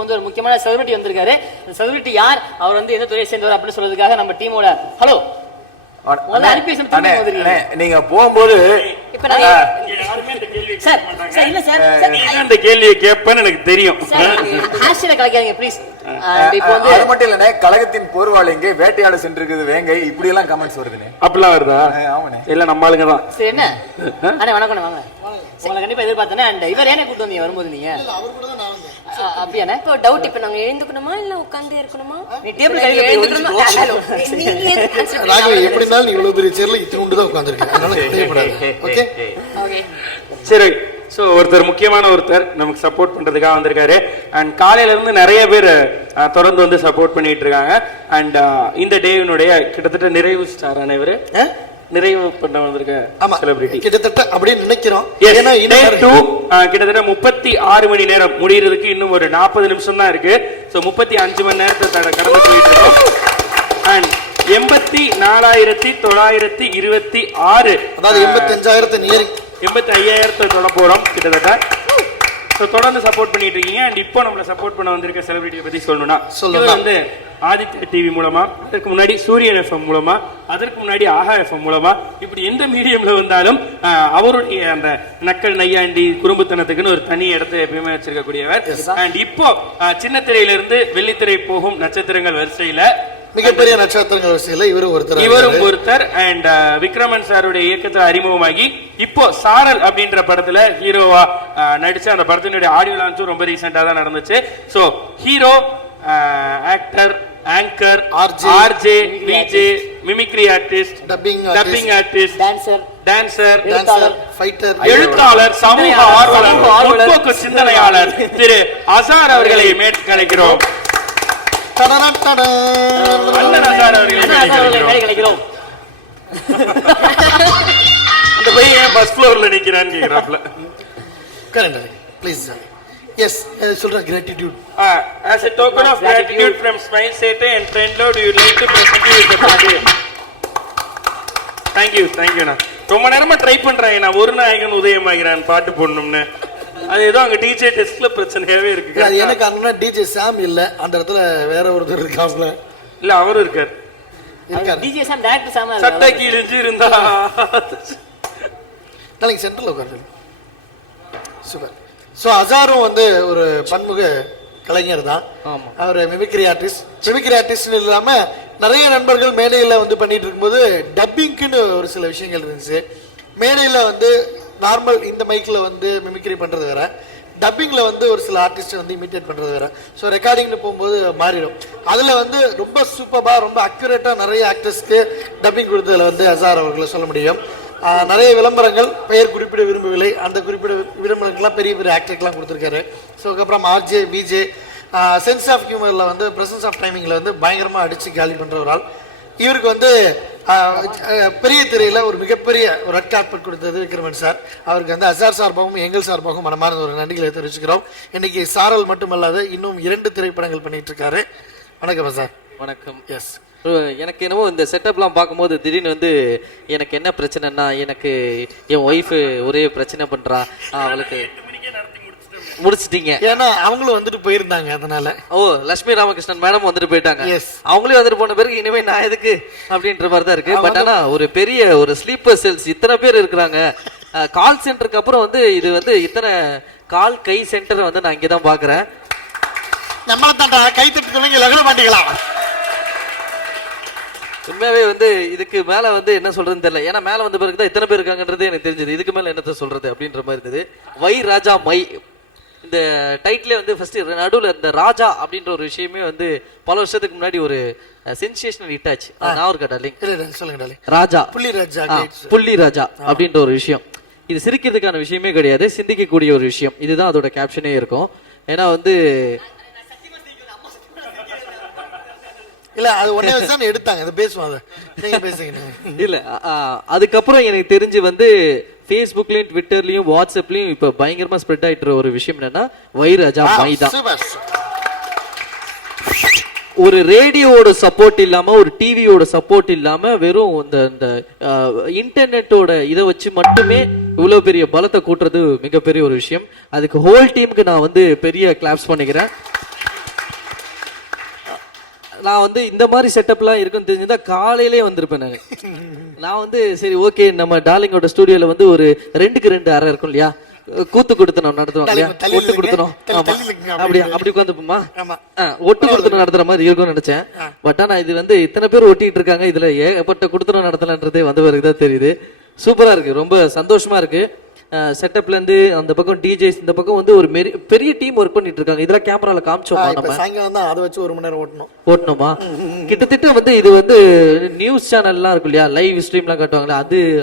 இப்போ வந்து ஒரு முக்கியமான செலிபிரிட்டி வந்திருக்காரு. அந்த செலிபிரிட்டி யார், அவர் வந்து எந்த துறையை சேர்ந்தவர் அப்படின்னு சொல்றதுக்காக நம்ம டீமோட ஹலோ நீங்க போகும்போது இந்த கேள்வியை கேட்பேன்னு எனக்கு தெரியும். அது மட்டும் இல்ல, கழகத்தின் போர்வாளிங்க வேட்டையாட சென்றிருக்குது வேங்கை, இப்படி எல்லாம் கமெண்ட்ஸ் வருதுன்னு. அப்படிலாம் வருதா? இல்ல நம்ம ஆளுங்க தான். சரி என்ன அண்ணே வணக்கம் வாங்க. உங்களை கண்டிப்பா எதிர்பார்த்தேன். அண்ட் இவர் ஏனே கூட்டு வந்தீங்க வரும்போது? நீங்க அப்படியாண்ணே? இப்போ டவுட், இப்போ நாங்க எழுந்துக்கணுமா இல்ல உட்கார்ந்தே இருக்கணுமா? நீ டேபிள் கையில எழுந்துக்கணுமா? ராகவி எப்படி இருந்தாலும் நீ இவ்வளவு பெரிய சேர்ல இத்தினூண்டு தான் உட்கார்ந்திருக்கீங்க, அதனால தேவைப்படாது. ஓகே ஓகே சரி. ஸோ ஒருத்தர் நமக்கு சப்போர்ட் பண்றதுக்காக வந்திருக்காரு. அண்ட் காலையில இருந்து நிறைய பேர் தொடர்ந்து வந்து சப்போர்ட் பண்ணிட்டு இருக்காங்க. அண்ட் இந்த டேவினுடைய கிட்டத்தட்ட நிறைவு ஸ்டார் அனைவரு நிறைவு பண்ண வந்திருக்க செலிபிரிட்டி கிட்டத்தட்ட அப்படின்னு நினைக்கிறோம். கிட்டத்தட்ட 36 மணி நேரம் முடியறதுக்கு இன்னும் ஒரு 40 நிமிஷம் தான் இருக்கு. ஸோ 35 மணி நேரத்தை கடந்து போயிட்டு இருக்கோம். அண்ட் 84,926, அதாவது 85,000 85,000 தொட போறோம் கிட்டத்தட்ட. தொடர்ந்து சப்போர்ட் பண்ணிட்டு இருக்கீங்க. அண்ட் இப்போ நம்மள சப்போர்ட் பண்ண வந்திருக்க செலிபிரிட்டியை பத்தி சொல்லணும்னா, இது வந்து ஆதித்யா டிவி மூலமா, அதற்கு முன்னாடி சூரியன் எஃப்எம் மூலமா, அதற்கு முன்னாடி ஆஹா எஃப்எம் மூலமா, இப்படி எந்த மீடியம்ல வந்தாலும் அவருடைய அந்த நக்கல் நையாண்டி குறும்புத்தனத்துக்குன்னு ஒரு தனி இடத்தை எப்பயுமே வச்சிருக்கக்கூடியவர். அண்ட் இப்போ சின்ன திரையிலிருந்து வெள்ளித்திரை போகும் நட்சத்திரங்கள் வரிசையில மிகப்பெரிய நட்சத்திரங்கள் வரிசையில இவரும் ஒருத்தர். அண்ட் விக்ரமன் சாருடைய இயக்கத்தில் அறிமுகமாகி இப்போ சாரல் அப்படின்ற படத்துல ஹீரோவா நடிச்ச அந்த படத்தினுடைய ஆடியோ லான்ச்சும் ரொம்ப ரீசெண்டா தான் நடந்துச்சு. So hero, actor, anchor, RJ, VJ, mimicry artist, dubbing artist, dancer, fighter, எழுத்தாளர், சமூக ஆர்வலர், முற்போக்கு சிந்தனையாளர் திரு அசார் அவர்களை மேற்கலைக்கிறோம். இந்த பையன் ஃபர்ஸ்ட் ஃப்ளோர்ல நிக்கிறான்னு கேக்குறாப்ல. Correct please. எஸ் சொல்ற gratitude as a token of gratitude from Smile Sete and Trendlord, you would like to present you with a party. Thank you அண்ணா. ரொம்ப நேரமா ட்ரை பண்றேன் நான் ஒரு நாயகன் உதயமாகிறான் பாட்டு போடணும்னு. அது ஏதோ அங்க டிஜே டெஸ்ட்ல பிரச்சனையாவே இருக்கு. அது எனக்கு அண்ணா டிஜே சாம் இல்ல, அந்த இடத்துல வேற ஒருத்தர் இருக்காப்ல. இல்ல அவரும் இருக்கார். டிஜே சாம் டைரக்டர் சாம் சட்டை கீழிஞ்சு இருந்தா நாளைக்கு சென்டர்ல உட்கார்ந்து. சூப்பர். ஸோ அசாரும் வந்து ஒரு பன்முக கலைஞர் தான். அவர் மிமிக்ரி ஆர்டிஸ்ட் இல்லாம நிறைய நண்பர்கள் மேடையில வந்து பண்ணிட்டு இருக்கும்போது டப்பிங்க்குன்னு ஒரு சில விஷயங்கள் இருந்துச்சு. மேடையில வந்து நார்மல் இந்த மைக்ல வந்து மிமிக்ரி பண்றது வேற, டப்பிங்ல வந்து ஒரு சில ஆர்டிஸ்ட் வந்து இமிட்டேட் பண்றது வேற. ஸோ ரெக்கார்டிங்னு போகும்போது மாறிடும். அதுல வந்து ரொம்ப சூப்பரா ரொம்ப அக்யூரேட்டா நிறைய ஆக்டர்ஸ்க்கு டப்பிங் கொடுத்ததுல வந்து அசார் அவர்களை சொல்ல முடியும். நிறைய விளம்பரங்கள், பெயர் குறிப்பிட விரும்பவில்லை, அந்த குறிப்பிட விளம்பரங்கள்லாம் பெரிய பெரிய ஆக்டருக்கெல்லாம் கொடுத்துருக்காரு. ஸோ அதுக்கப்புறம் ஆர்ஜே, விஜே, சென்ஸ் ஆஃப் ஹியூமரில் வந்து ப்ரெசன்ஸ் ஆஃப் டைமிங்கில் வந்து பயங்கரமாக அடித்து காலி பண்ணுற ஒரு ஆள். இவருக்கு வந்து பெரிய திரையில் ஒரு மிகப்பெரிய ஒரு ரெட் கார்பெட் கொடுத்தது விக்ரமன் சார். அவருக்கு வந்து அசார் சார்பாகவும் எங்கள் சார்பாகவும் மனமார்ந்த ஒரு நன்றிகளை தெரிவிச்சுக்கிறோம். இன்னைக்கு சாரல் மட்டுமல்லாது இன்னும் 2 திரைப்படங்கள் பண்ணிட்டு இருக்காரு. வணக்கம் சார். வணக்கம். எஸ், எனக்கு என்னவோ இந்த செட்டப்லாம் பார்க்கும்போது திடீர்னு வந்து எனக்கு என்ன பிரச்சனைன்னா, எனக்கு என் ஒய்ஃபு ஒரே பிரச்சனை பண்றா, அவளுக்கு முடிச்சிட்டீங்க. ஏன்னா அவங்களும் வந்துட்டு போயிருந்தாங்க, அதனால. ஓ, லட்சுமி ராமகிருஷ்ணன் மேடம் வந்துட்டு போயிட்டாங்க. அவங்களே வந்துட்டு போன பிறகு இனிமே நான் எதுக்கு அப்படின்ற மாதிரி தான் இருக்கு. பட் ஆனா ஒரு பெரிய ஒரு ஸ்லீப்பர் செல்ஸ் இத்தனை பேர் இருக்கிறாங்க. கால் சென்டருக்கு அப்புறம் வந்து இது வந்து இத்தனை கால் கை சென்டர் வந்து நான் இங்கதான் பாக்குறேன். நம்மள தாண்டா கை தட்டு சொல்லுங்க, லகன மாட்டீங்களா? உண்மையாவே வந்து இதுக்கு மேல வந்து என்ன சொல்றதுன்னு தெரியல. ஏன்னா மேல வந்து பிறகுதான் இத்தனை பேர் இருக்காங்கன்றது எனக்கு தெரிஞ்சது. இதுக்கு மேல என்னத்த சொல்றது அப்படின்ற மாதிரி இருந்தது. வை ராஜா மை இந்த டைட்டிலே வந்து ஃபர்ஸ்ட் நடுவில் இந்த ராஜா அப்படின்ற ஒரு விஷயமே வந்து பல வருஷத்துக்கு முன்னாடி ஒரு சென்சேஷனல் ஹிட் ஆச்சு. நான் ஒரு சொல்லுங்க ராஜா, புள்ளி ராஜா அப்படின்ற ஒரு விஷயம். இது சிரிக்கிறதுக்கான விஷயமே கிடையாது, சிந்திக்கக்கூடிய ஒரு விஷயம். இதுதான் அதோட கேப்ஷனே இருக்கும். ஏன்னா வந்து இல்ல அது ஒண்ணே வச்சு தான் எடுத்தாங்க, அதை பேசுவாங்க, நீங்க பேசுங்க. இல்ல அதுக்கப்புறம் எனக்கு தெரிஞ்சு வந்து ஃபேஸ்புக்லயும் ட்விட்டர்லயும் வாட்ஸ்அப்லயும் இப்ப பயங்கரமா ஸ்ப்ரெட் ஆயிட்டு ஒரு விஷயம் என்னன்னா வைராஜா மைதா. ஒரு ரேடியோவோட சப்போர்ட் இல்லாம, ஒரு டிவியோட சப்போர்ட் இல்லாம, வெறும் இந்த இன்டர்நெட்டோட இதை வச்சு மட்டுமே இவ்வளவு பெரிய பலத்தை கூட்டுறது மிகப்பெரிய ஒரு விஷயம். அதுக்கு ஹோல் டீமுக்கு நான் வந்து பெரிய கிளாப்ஸ் பண்ணிக்கிறேன். நான் வந்து இந்த மாதிரி செட்டப்லாம் இருக்குன்னு தெரிஞ்சுதா காலையிலே வந்திருப்பேன் நான் வந்து சரி ஓகே நம்ம டார்லிங்கோட ஸ்டுடியோல வந்து ஒரு 2x2 அறை இருக்கும் இல்லையா, கூத்து கொடுத்தனும் நடத்துவாங்க இல்லையா, ஒட்டு கொடுத்தனும், அப்படி உட்காந்துப்போமா, ஒட்டு கொடுத்தனும் நடத்துற மாதிரி இருக்கும்னு நினைச்சேன். பட் ஆனா இது வந்து இத்தனை பேர் ஒட்டிட்டு இருக்காங்க, இதுல ஏகப்பட்ட கொடுத்தனும் நடத்தலான்றதே வந்த பிறகுதான் தெரியுது. சூப்பரா இருக்கு, ரொம்ப சந்தோஷமா இருக்கு. செட்டப்ல இருந்து அந்த பக்கம் டிஜேஸ், இந்த பக்கம் வந்து ஒரு பெரிய டீம் ஒர்க் பண்ணிட்டு இருக்காங்க. இதெல்லாம் கேமரால காமிச்சோமா, நம்ம சாயங்காலம் தான் அதை வச்சு 1 மணி நேரம் ஓட்டணுமா. கிட்டத்தட்ட வந்து இது வந்து நியூஸ் சேனல்லாம் இருக்கும் இல்லையா, லைவ் ஸ்ட்ரீம்லாம் காட்டுவாங்களா,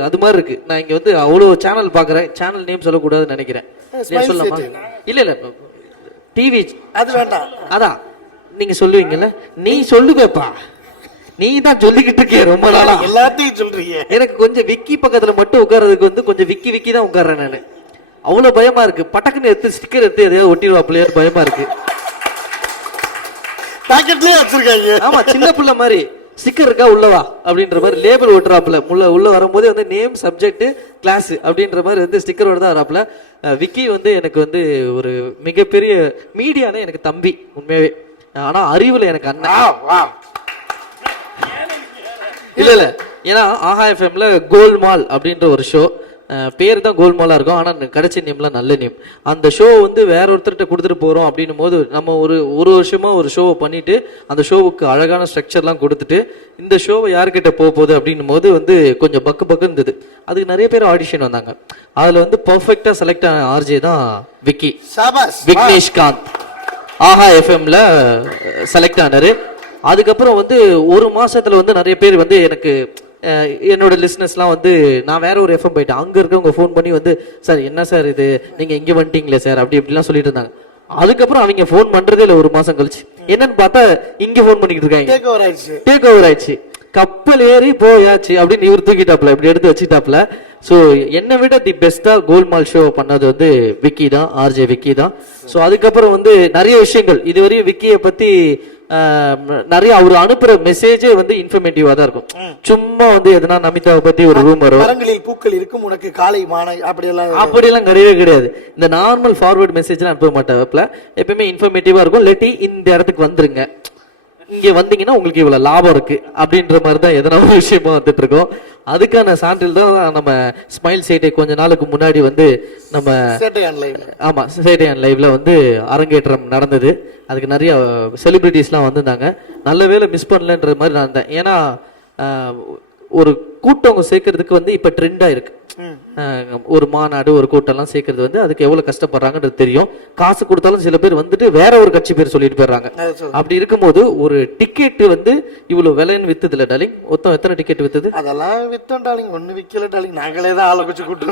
அது மாதிரி இருக்கு. நான் இங்க வந்து அவ்வளவு சேனல் பாக்குறேன், சேனல் நேம் சொல்லக்கூடாதுன்னு நினைக்கிறேன். சொல்லலாமா? இல்ல டிவி அது வேண்டாம், அதான் நீங்க சொல்லுவீங்கல்ல, நீ சொல்லுவேப்பா, நீ தான் சொல்லிக்கிட்டு இருக்கிய ரொம்ப நாளா, எல்லாத்தையும் சொல்றீங்க. எனக்கு கொஞ்சம் விக்கி பக்கத்துல மட்டும் உட்கார்றதுக்கு வந்து கொஞ்சம் விக்கி தான் உட்கார்றேன் நானு. அவ்வளவு பயமா இருக்கு, பட்டக்குன்னு எடுத்து ஸ்டிக்கர் எடுத்து எதையாவது ஒட்டிடுவாப்லையே பயமா இருக்கு. பாக்கெட்லயே வச்சிருக்காங்க. ஆமா, சின்ன பிள்ளை மாதிரி ஸ்டிக்கர் இருக்கா உள்ளவா அப்படின்ற மாதிரி லேபிள் ஒட்டுறாப்புல, உள்ள வரும்போதே வந்து நேம் சப்ஜெக்ட் கிளாஸ் அப்படின்ற மாதிரி வந்து ஸ்டிக்கரோட தான் வராப்புல. விக்கி வந்து எனக்கு வந்து ஒரு மிகப்பெரிய மீடியானே எனக்கு தம்பி உண்மையாவே, ஆனா அறிவுல எனக்கு அண்ணன். இல்ல ஏன்னா ஆஹா எஃப்எம்ல கோல்மால் அப்படின்ற ஒரு ஷோ, பேர் தான் கோல்மாலா இருக்கும், ஆனா கடைசி நேம்லாம் நல்ல நேம். அந்த ஷோ வந்து வேற ஒருத்தர்கிட்ட கொடுத்துட்டு போறோம் அப்படின்னும் போது நம்ம ஒரு வருஷமா ஒரு ஷோவை பண்ணிட்டு அந்த ஷோவுக்கு அழகான ஸ்ட்ரக்சர்லாம் கொடுத்துட்டு இந்த ஷோவை யாருக்கிட்ட போகுது அப்படின்னும் போது வந்து கொஞ்சம் பக்கு இருந்தது. அதுக்கு நிறைய பேர் ஆடிஷன் வந்தாங்க, அதுல வந்து பர்ஃபெக்டா செலக்ட் ஆன ஆர்ஜே தான் விக்கி, விக்னேஷ்காந்த். ஆஹா எஃப்எம்ல செலக்ட் ஆனாரு. அதுக்கப்புறம் வந்து 1 மாசத்துல வந்து நிறைய பேர் வந்து எனக்கு என்னோட லிஸ்னஸ்லாம் வந்து, நான் வேற ஒரு எஃப்எம் போயிட்டேன், அங்க இருக்கவங்க ஃபோன் பண்ணி வந்து சார் என்ன சார் இது நீங்க இங்க வந்துட்டீங்களே சார் அப்படி இப்படிலாம் சொல்லிட்டு இருந்தாங்க. அதுக்கப்புறம் அவங்க ஃபோன் பண்றதே இல்லை 1 மாசம் கழிச்சு, என்னன்னு பார்த்தா இங்க ஃபோன் பண்ணிக்கிட்டு இருக்காங்க. டேக் ஓவர் ஆயிடுச்சு, கப்பல் ஏறி போயாச்சு அப்படின்னு இவர் தூக்கிட்டாப்ல, இப்படி எடுத்து வச்சுட்டாப்ல. ஸோ என்னை விட தி பெஸ்டா கோல்மால் ஷோ பண்ணது வந்து விக்கி தான், ஆர்ஜே விக்கி தான். ஸோ அதுக்கப்புறம் வந்து நிறைய விஷயங்கள் இதுவரையும் விக்கியை பத்தி நிறைய அவர் அனுப்புற மெசேஜே வந்து இன்ஃபர்மேட்டிவா தான் இருக்கும். சும்மா வந்து எதனா நமிதாவை பத்தி ஒரு ரூம் வரும், மரங்களில் பூக்கள் இருக்கும் உனக்கு காலை மாலை அப்படியெல்லாம் கிடையவே கிடையாது. இந்த நார்மல் ஃபார்வர்ட் மெசேஜ்லாம் அனுப்ப மாட்டாப்ல, எப்பயுமே இன்ஃபர்மேட்டிவா இருக்கும். இல்லாட்டி இந்த இடத்துக்கு வந்துருங்க, இங்க வந்தீங்கன்னா உங்களுக்கு இவ்வளவு லாபம் இருக்கு அப்படின்ற மாதிரி தான் எதனா ஒரு விஷயமா வந்துட்டு இருக்கோம். அதுக்கான சான்றில் தான் நம்ம ஸ்மைல் சேட்டை கொஞ்ச நாளுக்கு முன்னாடி வந்து நம்ம ஆமா சேட்டை ஆன் லைவ்ல வந்து அரங்கேற்றம் நடந்தது. அதுக்கு நிறைய செலிபிரிட்டிஸ்லாம் வந்திருந்தாங்க. நல்ல வேளை மிஸ் பண்ணலன்ற மாதிரி நான் இருந்தேன். ஏன்னா ஒரு கூட்டவங்க சேர்க்கறதுக்கு வந்து இப்ப ட்ரெண்டா இருக்கு. ஒரு மாநாடு ஒரு கூட்டம்லாம் சேர்க்கறது வந்து அதுக்கு எவ்வளவு கஷ்டப்படுறாங்கன்றது தெரியும். காசு கொடுத்தாலும் சில பேர் வந்துட்டு வேற ஒரு கட்சி பேர் சொல்லிட்டு போயிடுறாங்க. அப்படி இருக்கும்போது ஒரு டிக்கெட் வந்து இவ்வளவு விலைன்னு வித்தது இல்ல டாலிங். மொத்தம் எத்தனை டிக்கெட் வித்தது? அதெல்லாம் வித்தோம் டாலிங், ஒண்ணு விக்கல டாலிங், நாங்களே தான் ஆளை வச்சு கூட்டு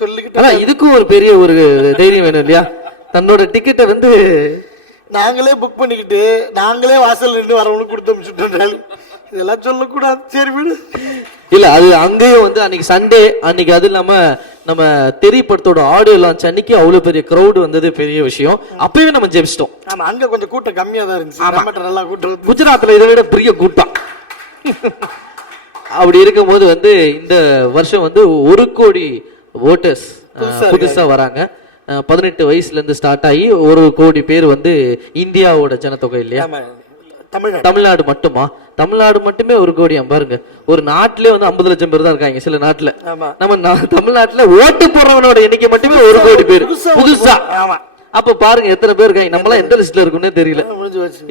சொல்லிக்கிட்டு. ஆனா இதுக்கும் ஒரு பெரிய ஒரு தைரியம் வேணும் இல்லையா, தன்னோட டிக்கெட்டை வந்து நாங்களே புக் பண்ணிக்கிட்டு நாங்களே வாசல் நின்று வரவங்களுக்கு கொடுத்து அனுப்பிச்சுட்டோம். இதெல்லாம் சொல்லக்கூடாது, சரி விடு. இல்ல அது அங்கேயும் வந்து அன்னைக்கு சண்டே அன்னைக்கு, அது இல்லாம நம்ம தெரி படத்தோட ஆடியோ லான்ச் அன்னைக்கு அவ்வளவு பெரிய கிரௌடு வந்தது பெரிய விஷயம். அப்பவே நம்ம ஜெபிச்சிட்டோம். ஆமா, அங்க கொஞ்சம் கூட்டம் கம்மியா தான் இருந்துச்சு, நல்லா கூட்டம். குஜராத்ல இதை விட பெரிய கூட்டம். அப்படி இருக்கும்போது வந்து இந்த வருஷம் வந்து 1 கோடி ஓட்டர்ஸ் புதுசா வராங்க. 18 வயசுல இருந்து ஸ்டார்ட் ஆகி 1 கோடி பேர் வந்து இந்தியாவோட ஜனத்தொகை இல்லையா, தமிழ்நாடு மட்டுமா, தமிழ்நாடு மட்டுமே 1 கோடி. பாருங்க, ஒரு நாட்டிலே வந்து 50 லட்சம் பேர் தான் இருக்காங்க சில நாட்டுல. நம்ம தமிழ்நாட்டுல ஓட்டு போடுறவனோட எண்ணிக்கை மட்டுமே 1 கோடி பேர் புதுசா. அப்ப பாருங்க எத்தனை பேர் இருக்காங்க, நம்மளாம் எந்த லிஸ்ட்ல இருக்குன்னு தெரியல.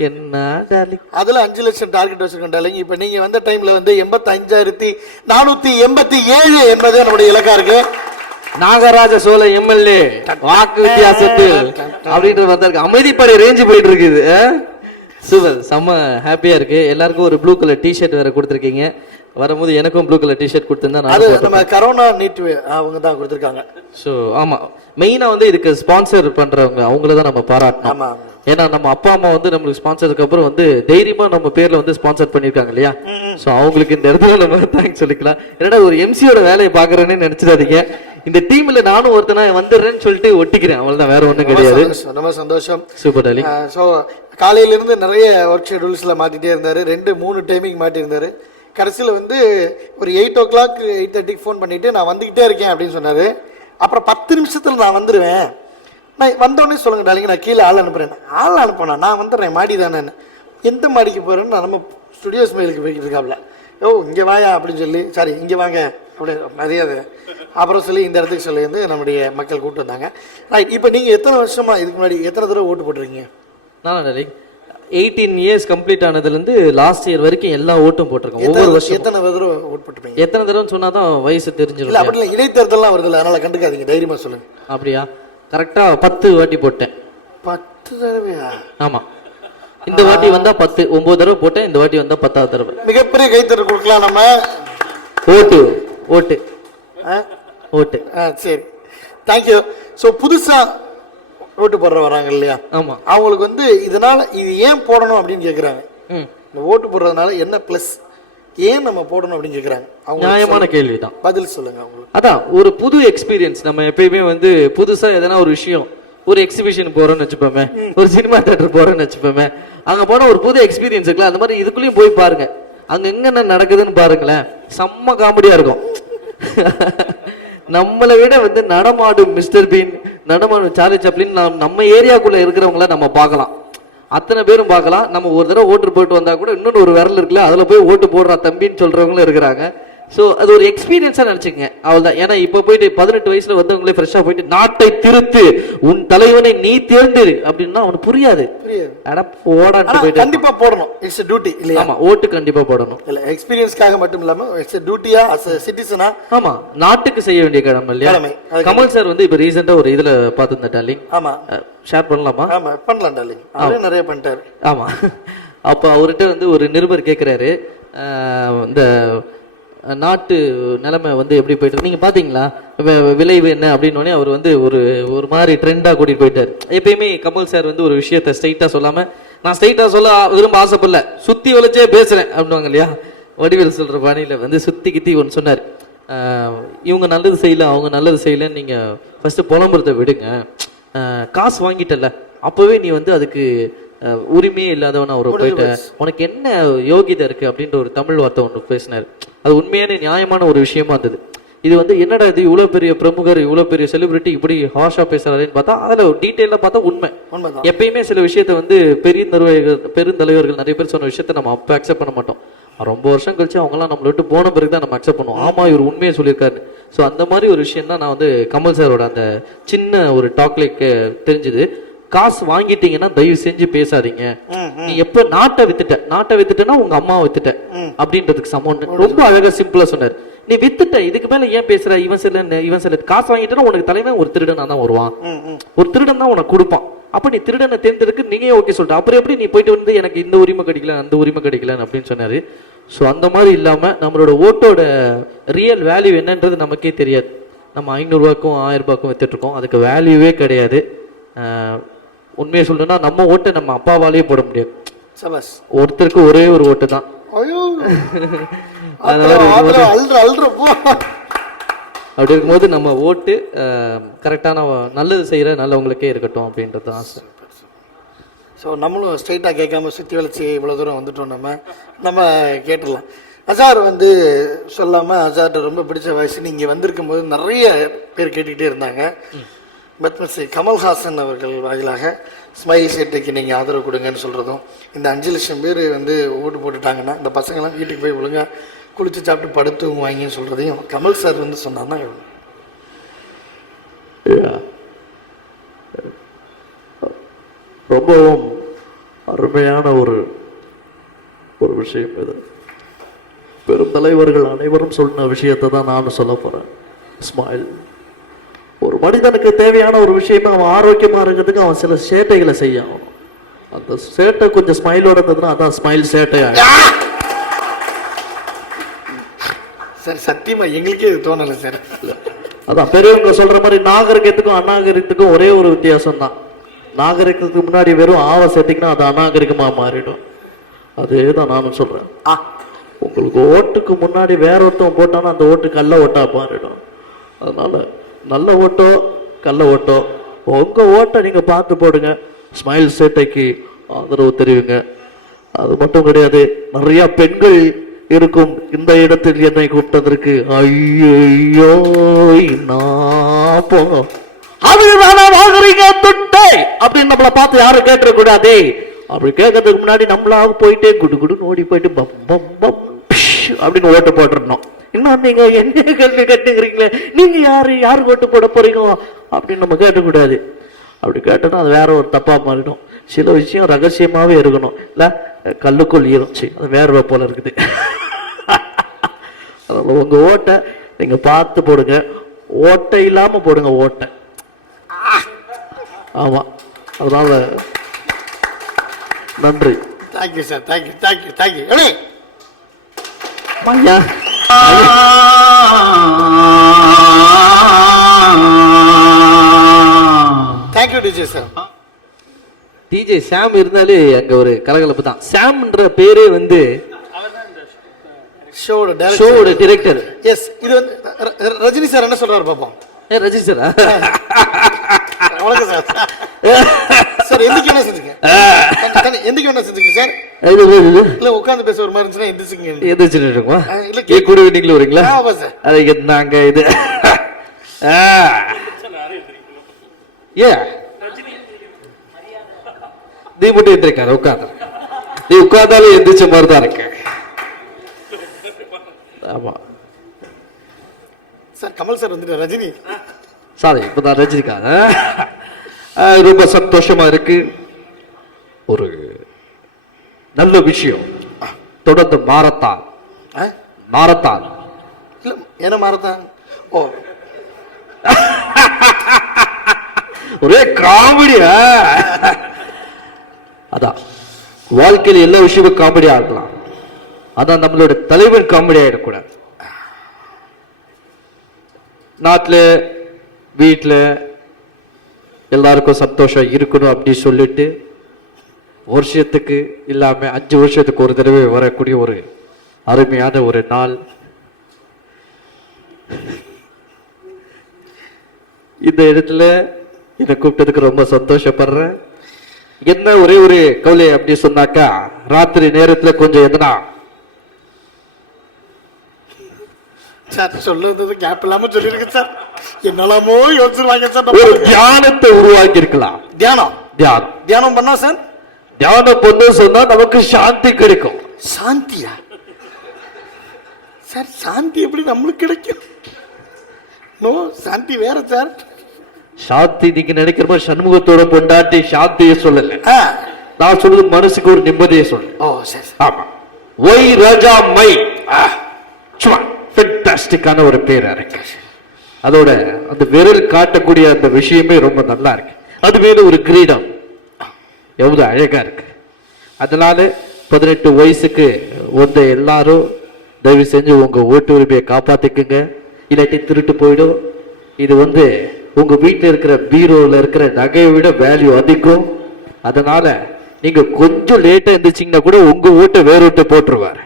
என்ன டார்லிங், அதுல 5 லட்சம் டார்கெட் வச்சிருக்கோம் டார்லிங். இப்ப நீங்க வந்த டைம்ல வந்து 85,487 என்பது நம்முடைய இலக்கா இருக்கு. நாகராஜ சோழ எம்எல்ஏ வாக்கு வித்தியாசத்தில் அப்படின்ற வந்திருக்கு. அமைதிப்படை ரேஞ்சு போயிட்டு இருக்குது. சூப்பர், செம்ம ஹாப்பியா இருக்கு. எல்லாருக்கும் ஒரு ப்ளூ கலர் டிஷர்ட் வேற கொடுத்துருக்கீங்க. வரும்போது எனக்கும் ப்ளூ கலர் டிஷர்ட் கொடுத்திருந்தா நம்ம கரோனா நீட் அவங்க தான் கொடுத்துருக்காங்க. ஸோ ஆமா, மெயினா வந்து இதுக்கு ஸ்பான்சர் பண்றவங்க அவங்கள தான் நம்ம பாராட்டணும். ஏன்னா நம்ம அப்பா அம்மா வந்து நம்மளுக்கு ஸ்பான்சருக்கு அப்புறம் வந்து தைரியமா நம்ம பேர்ல வந்து ஸ்பான்சர் பண்ணிருக்காங்க இல்லையா. ஸோ அவங்களுக்கு இந்த இடத்துல நம்ம தேங்க்ஸ் சொல்லிக்கலாம். ஏன்னா ஒரு எம்சியோட வேலையை பாக்குறேன்னு நினைச்சிடாதீங்க. இந்த டீம்ல நானும் ஒருத்தனா வந்துடுறேன்னு சொல்லிட்டு ஒட்டிக்கிறேன், அவ்வளவுதான், வேற ஒண்ணும் கிடையாது. ரொம்ப சந்தோஷம். Super darling. ஸோ காலையில இருந்து நிறைய ஒர்க் ஷெடியூல்ஸ்ல மாத்திட்டே இருந்தாரு, 2-3 டைமிங் மாட்டி இருந்தாரு. கடைசியில் வந்து ஒரு 8 o'clock 8:30 ஃபோன் பண்ணிட்டு நான் வந்துகிட்டே இருக்கேன் அப்படின்னு சொன்னாரு. அப்புறம் 10 நிமிஷத்துல நான் வந்துடுவேன், நான் வந்தோடனே சொல்லுங்க டாலிங்க, நான் கீழே ஆள் அனுப்புறேன். ஆள் அனுப்பினா நான் வந்துடுறேன், மாடி தானே. எந்த மாடிக்கு போகிறேன்னு நம்ம ஸ்டுடியோ ஸ்மைலுக்கு போய்கிட்டு இருக்காப்ல. ஓ இங்கே வாயா அப்படின்னு சொல்லி, சாரி இங்கே வாங்க அப்படி மரியாதை அப்புறம் சொல்லி இந்த இடத்துக்கு சொல்லி வந்து நம்முடைய மக்கள் கூப்பிட்டு வந்தாங்க. ரைட், இப்போ நீங்கள் எத்தனை வருஷமாக இதுக்கு முன்னாடி எத்தனை தடவை ஓட்டு போட்டிருக்கீங்க? நான் 18 இயர்ஸ் கம்ப்ளீட் ஆனதுலேருந்து லாஸ்ட் இயர் வரைக்கும் எல்லா ஓட்டும் போட்டிருக்கோம். ஒவ்வொரு வருஷம் எத்தனை தடவை ஓட்டு போட்டிருப்பீங்க? எத்தனை தடவைன்னு சொன்னா தான் வயசு இல்லை தெரிஞ்சிடும். அப்படி இல்லை, இடைத்தேர்தல்லாம் வருது இல்லை, அதனால் கண்டுக்காதீங்க, தைரியமாக சொல்லுங்கள். அப்படியா? கரெக்டாக 10 வாட்டி போட்டேன். 10 தடவையா? ஆமாம், இந்த வாட்டி வந்தா 10, 9 தடவை போட்டேன். இந்த வாட்டி வந்தா 10வது தடவை. மிகப்பெரிய கைத்தறி கொடுக்கலாம் நம்ம. ஓட்டு ஓட்டு ஓட்டு. சரி, தேங்க்யூ. ஸோ புதுசாக ஓட்டு போடுற வராங்க இல்லையா? ஆமாம், அவங்களுக்கு வந்து இதனால இது ஏன் போடணும் அப்படின்னு கேட்குறாங்க. இந்த ஓட்டு போடுறதுனால என்ன ப்ளஸ், ஏன் நம்ம போடணும் அப்படின்னு கேட்குறாங்க. அவங்க நியாயமான கேள்விதான். பதில் சொல்லுங்க அவங்களுக்கு. அதான் ஒரு புது எக்ஸ்பீரியன்ஸ். நம்ம எப்பயுமே வந்து புதுசா எதனா ஒரு விஷயம், ஒரு எக்ஸிபிஷன் போறோம்னு வச்சுப்போமே, ஒரு சினிமா தியேட்டர் போறோம்னு வச்சுப்போமே, அங்க போனா ஒரு புது எக்ஸ்பீரியன்ஸ் இருக்குல்ல, அந்த மாதிரி இதுக்குள்ளேயும் போய் பாருங்க. அங்க எங்க நடக்குதுன்னு பாருங்களேன், செம்ம காமெடியா இருக்கும். நம்மளை விட வந்து நடமாடும் மிஸ்டர் பீன், நடமாடும் சார்லி சாப்ளின் நம்ம ஏரியாக்குள்ள இருக்கிறவங்கள நம்ம பார்க்கலாம். அத்தனை பேரும் பார்க்கலாம். நம்ம ஒரு தடவை ஓட்டு போட்டு வந்தா கூட இன்னொன்று ஒரு விரல் இருக்குல்ல, அதுல போய் ஓட்டு போடுறா தம்பின்னு சொல்றவங்களும் இருக்கிறாங்க. ஸோ அது ஒரு எக்ஸ்பீரியன்ஸா நினைச்சுக்கங்க, அவ்வளவுதான். ஏன்னா இப்ப போயிட்டு 18 வயசுல வந்தவங்களே ஃப்ரெஷ்ஷா போயிட்டு நாட்டை திருத்து, உன் தலைவனை நீ தேர்ந்தெடு அப்படின்னா அவனுக்கு புரியாது. அட போடான்னு போயிட்டு கண்டிப்பா போடணும். இட்ஸ் டியூட்டி இல்லையா? ஆமா, ஓட்டு கண்டிப்பா போடணும். இல்ல எக்ஸ்பீரியன்ஸ்க்காக மட்டும் இல்லாம இட்ஸ் டியூட்டியா அஸ் எ சிட்டிசனா. ஆமா, நாட்டுக்கு செய்ய வேண்டிய கடமை இல்லையா? கமல் சார் வந்து இப்ப ரீசெண்டா ஒரு இதுல பாத்துருந்தேன் டார்லிங். ஆமா, ஷேர் பண்ணலாமா? ஆமா பண்ணலாம் டார்லிங், அவரே நிறைய பண்ணிட்டாரு. ஆமா, அப்ப அவர்கிட்ட வந்து ஒரு நிருபர் கேட்கிறாரு, இந்த நாட்டு நிலைமை வந்து எப்படி போயிட்டு நீங்க பாத்தீங்களா, விளைவு என்ன அப்படின்னு. அவர் வந்து ஒரு மாதிரி ட்ரெண்டா கூட்டிட்டு போயிட்டாரு. எப்பயுமே கமல் சார் வந்து ஒரு விஷயத்த ஸ்ட்ரைட்டா சொல்லாம, நான் ஸ்ட்ரைட்டா சொல்ல விரும்ப ஆசைப்படல, சுத்தி வளைச்சே பேசுறேன் அப்படின்வாங்க இல்லையா, வடிவேல் சொல்ற பாணியில வந்து சுத்தி கித்தி ஒன்று சொன்னார். இவங்க நல்லது செய்யல, அவங்க நல்லது செய்யலன்னு நீங்க ஃபர்ஸ்ட் புலம்புறத விடுங்க. காசு வாங்கிட்டல, அப்பவே நீ வந்து அதுக்கு உரிமையே இல்லாதவன அவரை போயிட்ட, உனக்கு என்ன யோகிதை இருக்கு அப்படின்ற ஒரு தமிழ் வார்த்தை ஒன்று பேசினார். அது உண்மையான நியாயமான ஒரு விஷயமா இருந்தது. இது வந்து என்னடா இது, இவ்வளவு பெரிய பிரமுகர், இவ்வளவு பெரிய செலிபிரிட்டி இப்படி ஹாஷா பேசுறாருன்னு பார்த்தா அதுல டீட்டெயிலா பார்த்தா உண்மை. எப்பயுமே சில விஷயத்த வந்து பெருந்தலைவர்கள் நிறைய பேர் சொன்ன விஷயத்த நம்ம அப்ப அக்செப்ட் பண்ண மாட்டோம். ரொம்ப வருஷம் கழிச்சு அவங்கலாம் நம்மள விட்டு போன பிறகு தான் நம்ம அக்செப்ட் பண்ணுவோம். ஆமா, இவர் உண்மையை சொல்லியிருக்காரு. ஸோ அந்த மாதிரி ஒரு விஷயம் தான் நான் வந்து கமல் சாரோட அந்த சின்ன ஒரு டாக்லைக் தெரிஞ்சுது. காசு வாங்கிட்டீங்கன்னா தயவு செஞ்சு பேசாதீங்க. நீ எப்ப நாட்டை வித்துட்டனா உங்க அம்மாவை வித்துட்ட அப்படின்றதுக்கு சமம். ரொம்ப அழகா சிம்பிளா சொன்னார். நீ வித்துட்ட, இதுக்கு மேல ஏன் பேசுற, இவன் சில காசு வாங்கிட்டா உனக்கு தலைவன் ஒரு திருடனா தான் வருவான், ஒரு திருடன் தான் உனக்கு கொடுப்பான். அப்ப நீ திருடனை தேர்ந்தெடுக்க நீங்க ஓகே சொல்ற, அப்புறம் எப்படி நீ போயிட்டு வந்து எனக்கு இந்த உரிமை கிடைக்கல அந்த உரிமை கிடைக்கல அப்படின்னு சொன்னாரு. ஸோ அந்த மாதிரி இல்லாம நம்மளோட ஓட்டோட ரியல் வேல்யூ என்னன்றது நமக்கே தெரியாது. நம்ம 500 ரூபாய்க்கும் 1000 ரூபாய்க்கும் வித்துட்டு இருக்கோம், அதுக்கு வேல்யூவே கிடையாது. உண்மையை சொல்லணும்னா நம்ம ஓட்டை நம்ம அப்பாவாலேயே போட முடியாது. ஒருத்தருக்கு ஒரே ஒரு ஓட்டு தான். அப்படி இருக்கும்போது நம்ம ஓட்டு கரெக்டான நல்லது செய்யற நல்லவங்களுக்கே இருக்கட்டும் அப்படின்றது ஆசை. ஸோ நம்மளும் ஸ்ட்ரைட்டாக கேட்காம சுற்றி வளைச்சி இவ்வளோ தூரம் வந்துட்டோம். நம்ம கேட்டுடலாம். அசார் வந்து சொல்லாமல் அசார்ட்ட ரொம்ப பிடிச்ச வயசு நீங்கள் வந்திருக்கும் போது நிறைய பேர் கேட்டுக்கிட்டே இருந்தாங்க. பத்மஸ்ரீ கமல்ஹாசன் அவர்கள் வாயிலாக ஸ்மைல் சேட்டைக்கு நீங்கள் ஆதரவு கொடுங்கன்னு சொல்கிறதும், இந்த 5 லட்சம் பேர் வந்து ஓட்டு போட்டுட்டாங்கன்னா இந்த பசங்களாம் வீட்டுக்கு போய் ஒழுங்காக குளித்து சாப்பிட்டு படுத்து வாங்கின்னு சொல்கிறதையும் கமல் சார் வந்து சொன்னான்னா ரொம்பவும் அருமையான ஒரு விஷயம் இது. பெரும் தலைவர்கள் அனைவரும் சொன்ன விஷயத்தை தான் நானும் சொல்ல போகிறேன். ஸ்மைல். ஒரு மனிதனுக்கு தேவையான ஒரு விஷயமா அவன் ஆரோக்கியமா இருக்கிறதுக்கு அவன் சில சேட்டைகளை செய்யணும். அந்த சேட்டை கொஞ்சம் ஸ்மைலோட இருந்ததுன்னா அதான் ஸ்மைல் சேட்டையா. சார் சத்தியமா எங்களுக்கே இது தோணலை சார். அதான் பெரியவங்க சொல்ற மாதிரி நாகரிகத்துக்கும் அநாகரிகத்துக்கும் ஒரே ஒரு வித்தியாசம் தான். நாகரிகத்துக்கு முன்னாடி வெறும் ஆவ சேர்த்திங்கன்னா அது அநாகரிகமா மாறிடும். அதே தான் நானும் சொல்றேன். உங்களுக்கு ஓட்டுக்கு முன்னாடி வேற ஒருத்தவன் போட்டானா அந்த ஓட்டு கள்ள ஓட்டா மாறிடும். அதனால நல்ல ஓட்டோ கள்ள ஓட்டோ உங்க ஓட்டை நீங்க பார்த்து போடுங்க. ஸ்மைல் சேட்டைக்கு ஆதரவு தெரிவிங்க. அது மட்டும் கிடையாது, நிறைய பெண்கள் இருக்கும் இந்த இடத்தில் என்னை கூப்பிட்டதற்கு ஐயோ போங்க அப்படின்னு நம்மளை பார்த்து யாரும் கேட்டுற கூடாதே. அப்படி கேட்கறதுக்கு முன்னாடி நம்மளாக போயிட்டே குடுன்னு ஓடி போயிட்டு பம் பம் பம் பிஷ் அப்படின்னு ஓட்டு போட்டுருந்தோம். இன்னும் நீங்க என்ன கேள்வி கேட்டுக்கிறீங்களே, நீங்க யாரு ஓட்டு போட போறீங்க அப்படின்னு நம்ம கேட்கக்கூடாது. அப்படி கேட்டோம்னா அது வேற ஒரு தப்பா மாறிடும். சில விஷயம் ரகசியமாவே இருக்கணும், இல்ல கல்லுக்குள் ஈரச்சி அது வேற போல இருக்குது. அதனால உங்க ஓட்டை நீங்க பார்த்து போடுங்க, ஓட்டை இல்லாம போடுங்க ஓட்டை. ஆமா, அதனால நன்றி. Thank you sir, thank you. ஐயா தேங்க்யூ டிஜே சார். டிஜே சாம் இருந்தாலே அங்க ஒரு கலகலப்பு தான். சாம்ன்ற பேரே வந்து ஷோவோட டைரக்டர். எஸ், இது வந்து ரஜினி சார் என்ன சொல்றாரு பாப்போம். ரஜினி சாரா? வணக்கம் சார். சார் எந்திக்கு என்ன செஞ்சீங்க? எந்திக்கு என்ன செஞ்சீங்க சார்? இல்ல உட்கார்ந்து பேச ஒரு மாதிரி இருந்துச்சுன்னா எந்திரிச்சுங்க. எந்திரிச்சுட்டு இருக்குமா? இல்ல கேக் கூட நீங்களும் வரீங்களா? ஆமா சார். அது நாங்க இது ஏ நீ மட்டும் எந்திரிக்காரு, உட்காந்து நீ உட்கார்ந்தாலும் எந்திரிச்ச மாதிரி தான் இருக்கு. ஆமா சார், கமல் சார் வந்துட்டு ரஜினி சாரி இப்பதான் ரஜினிகாந்த். ரொம்ப சந்தோஷமா இருக்கு. ஒரு நல்ல விஷயம். தொடர்ந்து மாரத்தான் இல்ல என்ன மாரத்தான். ஓ ஒரே காமெடியா. அதான் வாழ்க்கையில் எல்லா விஷயமும் காமெடி ஆகலாம், அதான் நம்மளோட தலைவன் காமெடி ஆயிடக்கூடாது. நாட்டில் வீட்டில் எல்லாருக்கும் சந்தோஷம் இருக்கணும் அப்படி சொல்லிட்டு வருஷத்துக்கு இல்லாம 5 வருஷத்துக்கு ஒரு தடவை வரக்கூடிய ஒரு அருமையான ஒரு நாள். இந்த இடத்துல இதை கூப்பிட்டதுக்கு ரொம்ப சந்தோஷப்படுறேன். என்ன ஒரே ஒரு கவலை அப்படி சொன்னாக்கா, ராத்திரி நேரத்துல கொஞ்சம் எதனா சார் சொல்லுறது கேப் இல்லாம சொல்லிருக்கு சார். என்னெல்லாமோ யோசிச்சிருவாங்க சார். ஒரு தியானத்தை உருவாக்கி இருக்கலாம். தியானம் பண்ணா சார், தியானம் பண்ண சொன்னா நமக்கு சாந்தி கிடைக்கும். சாந்தியா சார்? சாந்தி எப்படி நம்மளுக்கு கிடைக்கும்? நோ, சாந்தி வேற சார். சாந்தி நீங்க நினைக்கிற மாதிரி சண்முகத்தோட பொண்டாட்டி சாந்தியை சொல்லல. நான் சொல்றது மனசுக்கு ஒரு நிம்மதியை சொல்ல. ஓ சரி. ஆமா, ஒய் ராஜா மை சும்மா ஃபென்டாஸ்டிக்கான ஒரு பேரா இருக்கு. அதோட அந்த விரல் காட்டக்கூடிய அந்த விஷயமே ரொம்ப நல்லா இருக்கு. அது மேல ஒரு கிரீடம் எவ்வளவு அழகா இருக்கு. அதனால 18 வயசுக்கு வந்த எல்லாரும் தயவு செஞ்சு உங்க ஓட்டு உரிமையை காப்பாத்திக்குங்க, இல்லாட்டி திருட்டு போயிடும். இது வந்து உங்க வீட்டில் இருக்கிற பீரோல இருக்கிற நகையை விட வேல்யூ அதிகம். அதனால நீங்க கொஞ்சம் லேட்டா இருந்துச்சீங்கன்னா கூட உங்க ஓட்டை வேற ஓட்டை போட்டுருவாரு.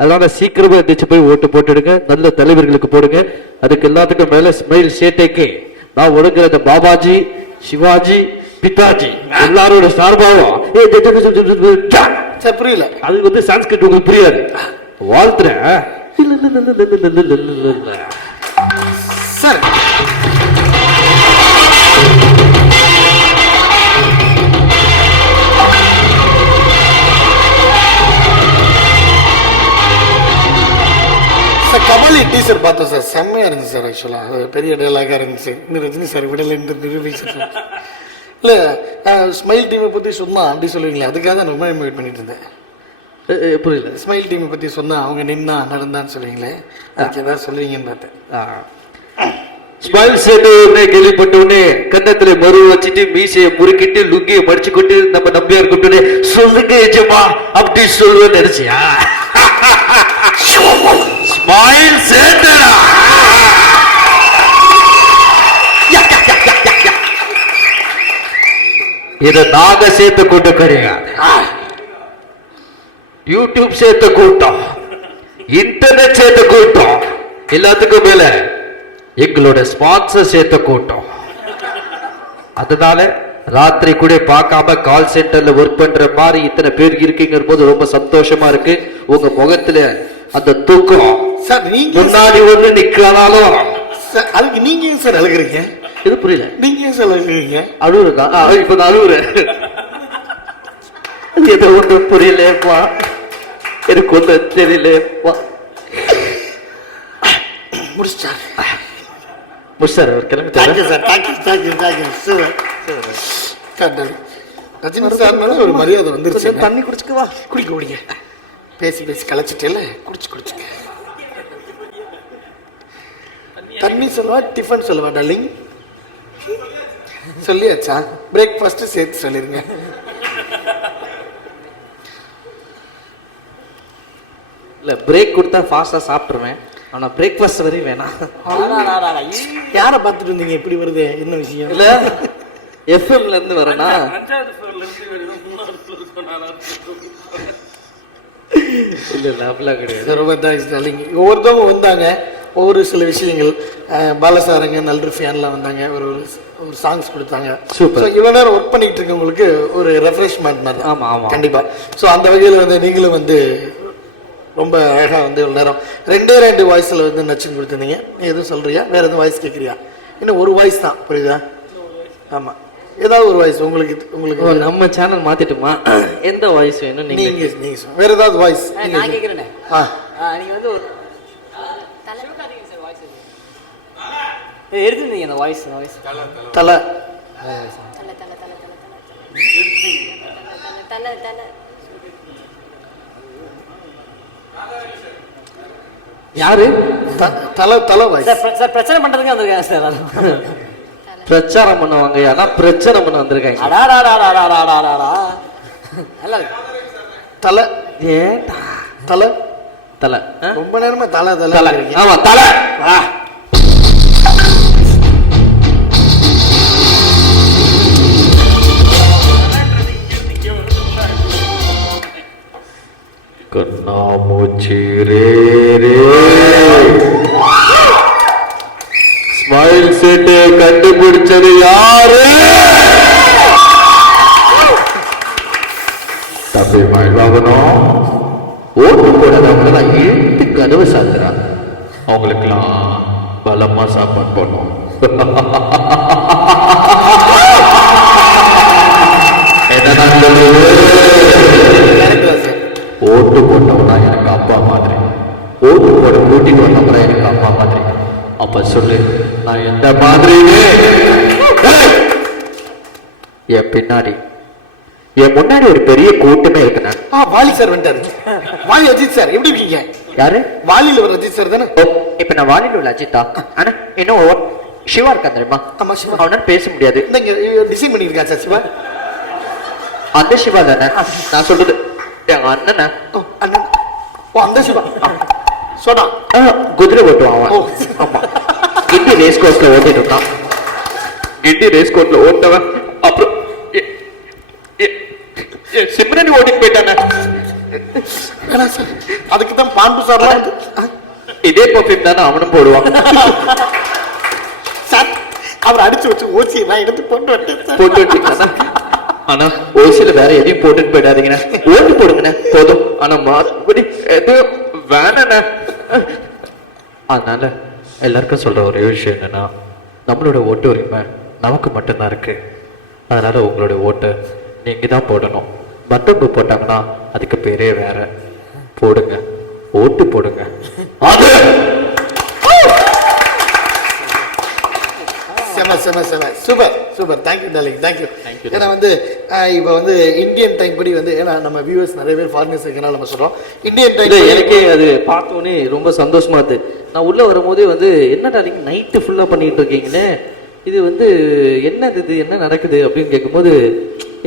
அதனால சீக்கிரமா எந்திரிச்சு போய் ஓட்டு போட்டுடுங்க, நல்ல தலைவர்களுக்கு போடுங்க. அதுக்கு எல்லாத்துக்கும் மேல ஸ்மைல் சேட்டைக்கு நான் ஒடுங்குற பாபாஜி, சிவாஜி, பிதாஜி எல்லாரோட சார்பாவும் புரியல. அது வந்து சான்ஸ்கிரிட் உங்களுக்கு புரியாது. வாழ்த்துறேன் சார். கபாலி டீசர் பார்த்தோம் சார், செம்மையா இருந்துச்சு சார். ஆக்சுவலா பெரிய டயலாகா இருந்துச்சு. இன்னும் ரஜினி சார் விடல இந்த நிரூபிச்சு இல்ல. ஸ்மைல் டீமை பத்தி சொன்னா அப்படி சொல்லுவீங்களா, அதுக்காக தான் ரொம்ப வெயிட் பண்ணிட்டு இருந்தேன். புரியல. ஸ்மைல் டீமை பத்தி சொன்னா அவங்க நின்னா நடந்தான்னு சொல்லுவீங்களே, அதுக்கு ஏதாவது சொல்லுவீங்கன்னு பார்த்தேன். ஸ்மைல் சேர்த்து உடனே கேள்விப்பட்ட உடனே கன்னத்துல மறு வச்சுட்டு மீசையை முறுக்கிட்டு லுங்கியை மடிச்சு கொண்டு நம்ம நம்பியார் கூப்பிட்டு சொல்லுங்க எஜமா அப்படி சொல்லுவேன்னு நினைச்சியா? ஸ்மைல் சேர்த்து இதை நாங்க சேர்த்து கூட்ட கிடையாது. யூடியூப் சேர்த்த கூட்டம், இன்டர்நெட் சேர்த்த கூட்டம், எல்லாத்துக்கும் மேல எங்களோட ஸ்பான்சர் சேர்த்த கூட்டம். அதனால ராத்திரி கூட பார்க்காம கால் சென்டர்ல ஒர்க் பண்ற மாதிரி இத்தனை பேர் இருக்கீங்க போது ரொம்ப சந்தோஷமா இருக்கு. உங்க முகத்துல அந்த தூக்கம் சார். நீங்க முன்னாடி ஒண்ணு நிக்கானாலும் அதுக்கு நீங்க ஏன் சார் அழுகுறீங்க? இது புரியல. நீங்க ஏன் சார் அழுகுறீங்க? அழுவுறா? இப்ப நான் அழுவுறேன். ஏதோ ஒன்று புரியலேப்பா, எனக்கு ஒன்று தெரியலேப்பா. முடிச்சிட்டாரு. முடிச்சார், அவர் கிளம்பிட்டாரு. Thank you sir, thank you sir. Rajini sir மேல ஒரு மரியாதை வந்துருச்சு. தண்ணி குடிச்சுக்கவா? குடிக்க பேசி கலைச்சிட்டேல, குடிச்சுக்க. தண்ணி சொல்லவா டிஃபன் சொல்லவா டார்லிங்? சொல்லியாச்சா? பிரேக்ஃபாஸ்ட் சேர்த்து சொல்லிருங்க. இல்ல பிரேக் கொடுத்தா ஃபாஸ்டா சாப்பிட்டுருவேன், ஆனா பிரேக்ஃபாஸ்ட் வரையும் வேணாம். யாரை பார்த்துட்டு இருந்தீங்க? இப்படி வருது என்ன விஷயம்? இல்ல எஃப்எம்ல இருந்து வரேனா? 5வது ஃப்ளோர்ல இருந்து வருது, 3வது ஃப்ளோருக்கு 4வது. இல்ல அப்படிலாம் கிடையாது. ரொம்ப தேங்க்ஸ் டார்லிங். ஒவ்வொருத்தவங்க வந்தாங்க, ஒவ்வொரு சில விஷயங்கள். பாலசாரங்க நல்ல ஃபேன்லாம் வந்தாங்க, ஒரு சாங்ஸ் கொடுத்தாங்க. Super. ஸோ இவ்வளோ நேரம் ஒர்க் பண்ணிட்டு இருக்கவங்களுக்கு ஒரு ரெஃப்ரெஷ்மெண்ட் மாதிரி. ஆமா ஆமா கண்டிப்பா. ஸோ அந்த வகையில் வந்து நீங்களும் வந்து ரொம்ப அழகாக வந்து இவ்வளோ நேரம் 2 வாய்ஸில் வந்து நச்சுன்னு கொடுத்துருந்தீங்க. நீ எதுவும் சொல்றியா? வேற எதுவும் வாய்ஸ் கேட்குறியா? இன்னும் ஒரு வாய்ஸ் தான், புரியுதா? ஆமா, ஏதாவது ஒரு வாய்ஸ் உங்களுக்கு நம்ம சேனல் மாத்திட்டுமா? எந்த வாய்ஸ் வேணும் நீங்க? நீங்க வேற ஏதாவது வாய்ஸ் நான் கேட்குறேனே. நீங்க வந்து ஒரு எடுத்துருந்தீங்க அந்த வாய்ஸ். தலை யாரு? தலை வாய்ஸ். சார் பிரச்சனை பண்றதுக்கு வந்திருக்காங்க சார். பிரச்சாரம் பண்ணுவாங்க, ஆனா பிரச்சனை பண்ண வந்திருக்காங்க. நல்லா இருக்கு. தலை ஏட்டா தலை தலை ரொம்ப நேரமா தலை தலை. தலை. ஆமா தலை. கண்ணாமூச்சி ரே ரே ஸ்மைல் செட்டு கண்டுபிடிச்சது யாரு? தம்பி மயில்வாகனம் ஓட்டு போடாதவங்க தான் இழுத்து கதவு சாத்துறாங்க. அவங்களுக்கெல்லாம் பலமா சாப்பாடு பண்ணும். என்ன ஓட்டு போட்டவனா எனக்கு அப்பா மாதிரி, ஓட்டு போட கூட்டிட்டு வந்தவனா எனக்கு அப்பா மாதிரி. அப்ப சொல்லு, நான் எந்த மாதிரி? என் பின்னாடி, என் முன்னாடி ஒரு பெரிய கூட்டமே இருக்குண்ணா. வாலி சார் வந்துட்டாரு. வாலி அஜித் சார், எப்படி இருக்கீங்க? யாரு? வாலியில் ஒரு அஜித் சார் தானே? இப்ப நான் வாலியில் உள்ள அஜித்தா? ஆனா இன்னும் சிவா இருக்கா தெரியுமா? ஆமா சிவா. அவனால பேச முடியாது. இந்த டிசைன் பண்ணிருக்கா சார் சிவா? அந்த சிவா தானே நான் சொல்றது. எங்க அண்ணனா? அண்ணன். அந்த சிவா சொன்னா குதிரை ஓட்டுவான் அவன். ஆமா, கிட்டி ரேஸ் கோர்ஸ்ல ஓட்டிட்டு இருக்கான். கிட்டி ரேஸ் கோர்ஸ்ல ஓட்டவன் அப்புறம் சிம்ரன் ஓட்டிட்டு போயிட்டானே. அதுக்கு தான் பாண்டு சார்லாம் இதே பர்ஃபியூம் தானே அவனும் போடுவான். சார் அவர் அடிச்சு வச்சு ஓசி நான் எடுத்து போட்டு வச்சுக்கலாம். ஆனா ஓசியில வேற எதையும் போட்டுட்டு போயிடாதீங்கண்ணே. ஓட்டு போடுங்கண்ணே போதும். ஆனா மறுபடி எதுவும் வேணண்ணே. அதனால எல்லாருக்கும் சொல்ற ஒரே விஷயம் என்னன்னா, நம்மளோட ஓட்டு உரிமை நமக்கு மட்டும்தான் இருக்கு. அதனால உங்களோட ஓட்டை நீங்க தான் போடணும். மற்றவங்க போட்டாங்கன்னா அதுக்கு பேரே வேற. போடுங்க, ஓட்டு போடுங்க. அது சூப்பர். Thank you darling, thank you. ஏன்னா வந்து இப்போ வந்து இந்தியன் டைம் படி வந்து, ஏன்னா நம்ம வியூவர்ஸ் நிறைய பேர் ஃபாரினர்ஸ் இருக்கனால நம்ம சொல்றோம் இந்தியன் டைம். எனக்கே அது பார்த்தோன்னே ரொம்ப சந்தோஷமா இருக்கு. நான் உள்ள வரும்போதே வந்து என்ன டார்லிங் நைட்டு ஃபுல்லா பண்ணிட்டு இருக்கீங்கன்னு, இது வந்து என்னது, இது என்ன நடக்குது அப்படின்னு கேட்கும்போது,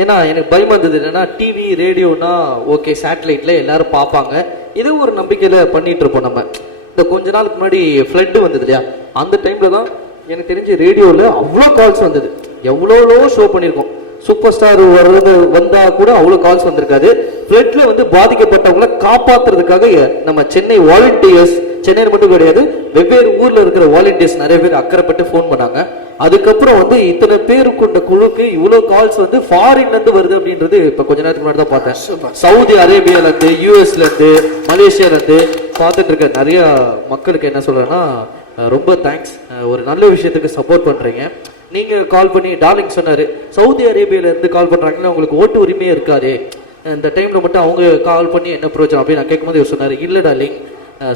ஏன்னா எனக்கு பயமா இருந்தது. என்னன்னா டிவி ரேடியோனா ஓகே, சேட்டலைட்ல எல்லாரும் பார்ப்பாங்க, இதோ ஒரு நம்பிக்கையில பண்ணிட்டு இருப்போம் நம்ம. இந்த கொஞ்ச நாளுக்கு முன்னாடி ஃப்ளட்டு வந்தது இல்லையா, அந்த டைம்ல தான் எனக்கு தெரிஞ்சு ரேடியோவில் அவ்வளோ கால்ஸ் வந்தது. எவ்வளோ ஷோ பண்ணியிருக்கோம். சூப்பர் ஸ்டார் வந்தா கூட அவ்வளோ கால்ஸ் வந்திருக்காது. ஃப்ளட்ல வந்து பாதிக்கப்பட்டவங்களை காப்பாத்துறதுக்காக நம்ம சென்னை வாலண்டியர்ஸ், சென்னையில் மட்டும் கிடையாது, வெவ்வேறு ஊர்ல இருக்கிற வாலண்டியர்ஸ் நிறைய பேர் அக்கறைப்பட்டு ஃபோன் பண்ணாங்க. அதுக்கப்புறம் வந்து இத்தனை பேர் கொண்ட குழுக்கு இவ்வளோ கால்ஸ் வந்து ஃபாரின்ல இருந்து வருது அப்படின்றது இப்ப கொஞ்ச நேரத்துக்கு முன்னாடி தான் பார்த்தேன். சவுதி அரேபியால இருந்து, யூஎஸ்ல இருந்து, மலேசியால இருந்து பார்த்துட்டு இருக்க நிறைய மக்களுக்கு என்ன சொல்றேன்னா, ரொம்ப தேங்க்ஸ். ஒரு நல்ல விஷயத்துக்கு சப்போர்ட் பண்றீங்க. நீங்க கால் பண்ணி டார்லிங் சொன்னாரு, சவுதி அரேபியால இருந்து கால் பண்றாங்கன்னா உங்களுக்கு ஓட்டு உரிமையே இருக்காது, இந்த டைமில் மட்டும் அவங்க கால் பண்ணி என்ன பிரயோஜனம் அப்படின்னு நான் கேட்கும்போது இவர் சொன்னார், இல்லை டார்லிங்,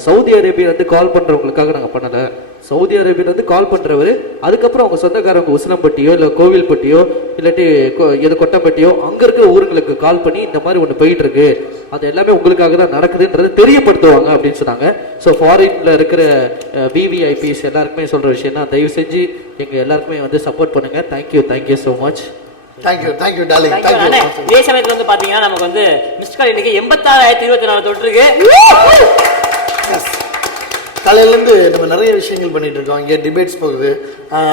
சவுதி அரேபியாவிலேருந்து கால் பண்ணுறவங்களுக்காக நாங்கள் பண்ணலை. சவுதி அரேபியாவிலேருந்து கால் பண்ணுறவர் அதுக்கப்புறம் அவங்க சொந்தக்காரங்க உசிலம்பட்டியோ இல்லை கோவில்பட்டியோ இல்லாட்டி எது கொட்டம்பட்டியோ அங்கே இருக்கிற ஊருங்களுக்கு கால் பண்ணி இந்த மாதிரி ஒன்று போயிட்டு இருக்கு, அது எல்லாமே உங்களுக்காக தான் நடக்குதுன்றது தெரியப்படுத்துவாங்க அப்படின்னு சொன்னாங்க. ஸோ ஃபாரின்ல இருக்கிற விவிஐபிஸ் எல்லாருக்குமே சொல்கிற விஷயம்னா தயவு செஞ்சு எங்கள் எல்லாருக்குமே வந்து சப்போர்ட் பண்ணுங்க. Thank you so much. Thank you darling, thank you. இதே சமயத்துல வந்து பாத்தீங்கன்னா நமக்கு வந்து மிஸ்ட் கால் இன்னைக்கு 86,024 தொட்டிருக்கு. காலையிலேருந்து நம்ம நிறைய விஷயங்கள் பண்ணிட்டு இருக்கோம். இங்கே டிபேட்ஸ் போகுது,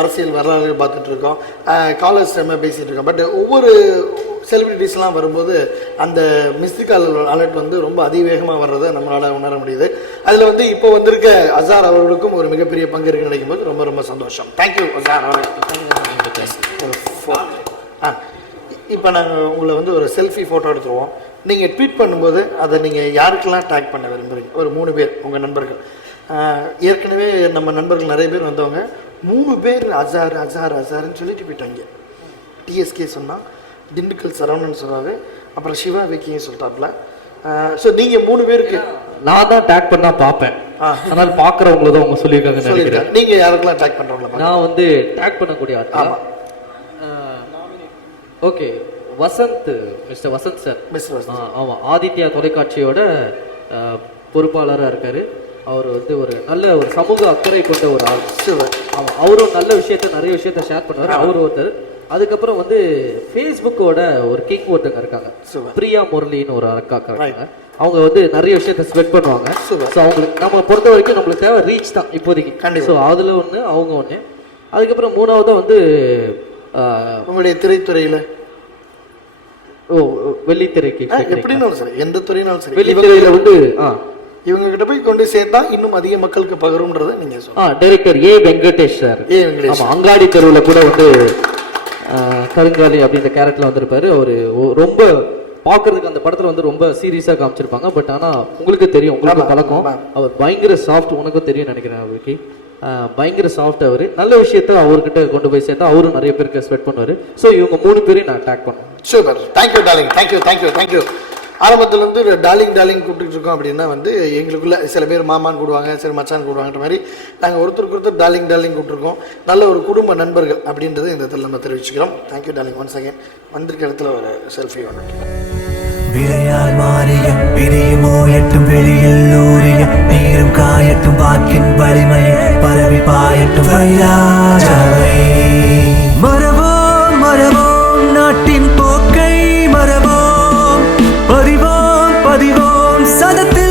அரசியல் வரலாறு பார்த்துட்டு இருக்கோம், காலர்ஸ் டைமாக பேசிகிட்டு இருக்கோம். பட் ஒவ்வொரு செலிபிரிட்டிஸ்லாம் வரும்போது அந்த மிஸ்டு கால் அலர்ட் வந்து ரொம்ப அதிவேகமாக வர்றதை நம்மளால் உணர முடியுது. அதில் வந்து இப்போ வந்திருக்க அசார் அவர்களுக்கும் ஒரு மிகப்பெரிய பங்கு இருக்குன்னு நினைக்கும் போது ரொம்ப ரொம்ப சந்தோஷம். தேங்க்யூ அசார் அவர்கள். இப்போ நாங்கள் உங்களை வந்து ஒரு செல்ஃபி ஃபோட்டோ எடுத்துருவோம். நீங்கள் ட்வீட் பண்ணும்போது அதை நீங்கள் யாருக்கெல்லாம் டேக் பண்ண விரும்புகிறீங்க? ஒரு 3 பேர் உங்கள் நண்பர்கள். ஏற்கனவே நம்ம நண்பர்கள் நிறைய பேர் வந்தவங்க 3 பேர் அசார் அசார் அசார்ன்னு சொல்லிட்டு போயிட்டாங்க. டிஎஸ்கே சொன்னால், திண்டுக்கல் சரவணன் சொன்னார், அப்புறம் சிவா விக்கியும் சொல்லிட்டாப்ல. ஸோ நீங்கள் 3 பேருக்கு நான் தான் டேக் பண்ணால் பார்ப்பேன், அதனால் பார்க்குறவங்கள தான் அவங்க சொல்லியிருக்காங்கன்னு நினைக்கிறேன். நீங்கள் யாருக்கெல்லாம் டேக் பண்ணுறவங்களா? நான் வந்து டேக் பண்ணக்கூடிய ஆள். Okay, Vasanth, mister Vasanth sir. Mister Vasanth, ஆமாம், ஆதித்யா தொலைக்காட்சியோட பொறுப்பாளராக இருக்கார். அவர் வந்து ஒரு நல்ல ஒரு சமூக அக்கறை கொண்ட ஒரு ஆள். ஆமாம், அவரும் நல்ல நிறைய விஷயத்த ஷேர் பண்ணுவார். அவர் ஒருத்தர். அதுக்கப்புறம் வந்து ஃபேஸ்புக்கோட ஒரு கிங் ஒருத்தங்க இருக்காங்க, பிரியா முரளின்னு ஒரு அக்கா இருக்காங்க. அவங்க வந்து நிறைய விஷயத்த ஸ்ப்ரெட் பண்ணுவாங்க. ஸோ அவங்களுக்கு நம்ம பொறுத்த வரைக்கும் நம்மளுக்கு தேவை ரீச் தான் இப்போதைக்கு. ஸோ அதில் ஒன்று, அவங்க ஒன்று. அதுக்கப்புறம் 3ஆவதாக வந்து உங்களுடைய திரைத்துறையில் வெள்ளித்திரைக்கு எப்படின்னாலும் சரி, எந்த துறையினாலும் சரி, வெள்ளித்திரையில வந்து இவங்க கிட்ட போய் கொண்டு சேர்த்தா இன்னும் அதிக மக்களுக்கு பகரும்ன்றதை நீங்க சொல்லுங்க. டைரக்டர் ஏ வெங்கடேஷ் சார். ஆமா, அங்காடி தெருவில் கூட வந்து கருங்காலி அப்படின்ற கேரக்டர்ல வந்திருப்பாரு. அவரு ரொம்ப பாக்குறதுக்கு அந்த படத்துல வந்து ரொம்ப சீரியஸா காமிச்சிருப்பாங்க. பட் ஆனா உங்களுக்கு தெரியும், உங்களுக்கு பழக்கம். அவர் பயங்கர சாஃப்ட், உனக்கும் தெரியும் நினைக்கிறேன். அவருக்கு பயங்கர சாஃப்ட். அவரு நல்ல விஷயத்த அவர்கிட்ட கொண்டு போய் சேர்த்தா அவரும் நிறைய பேருக்கு ஸ்ப்ரெட் பண்ணுவாரு. ஸோ இவங்க 3 பேரையும் நான் அட்டாக் பண்ணுவேன். Super, thank you darling, thank you. ஆரம்பத்துலேருந்து டார்லிங் கூப்பிட்டு இருக்கோம் அப்படின்னா வந்து எங்களுக்குள்ள சில பேர் மாமான்னு கூடுவாங்க, சில மச்சான் கூடுவாங்கன்ற மாதிரி நாங்கள் ஒருத்தருக்கு ஒருத்தர் டார்லிங் கூப்பிட்டுருக்கோம். நல்ல ஒரு குடும்ப நண்பர்கள் அப்படின்றது இந்த இடத்துல நம்ம தெரிவிச்சுக்கிறோம். Thank you darling, once again. வந்திருக்க இடத்துல ஒரு செல்ஃபி ஒன்று. விளையால் மாறிய பிரியுமோ எட்டும் வெளியில் ஊறிய நீரும் காயட்டும் வாக்கின் வலிமையை பரவி பாயட்டும் வைராஜவை. மரவோம் நாட்டின் போக்கை மரவோம், பதிவோம் சதத்தை